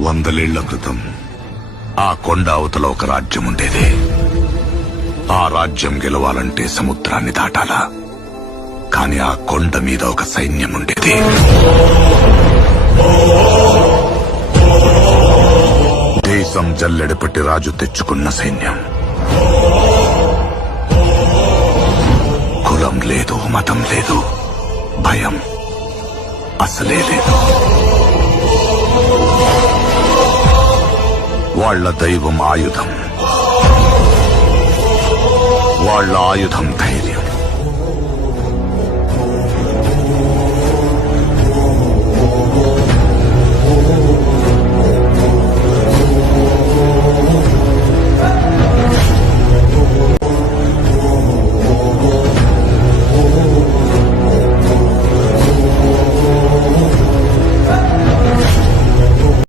వందలేళ్ల క్రితం ఆ కొండ అవతల ఒక రాజ్యం ఉండేది. ఆ రాజ్యం గెలవాలంటే సముద్రాన్ని దాటాలా. కాని ఆ కొండ మీద ఒక సైన్యం ఉండేది. దేశం జల్లెడపట్టి రాజు తెచ్చుకున్న సైన్యం. కులం లేదు, మతం లేదు, భయం అసలే లేదు. వాళ్ళ దైవం ఆయుధం, వాళ్ళ ఆయుధం ధైర్యం.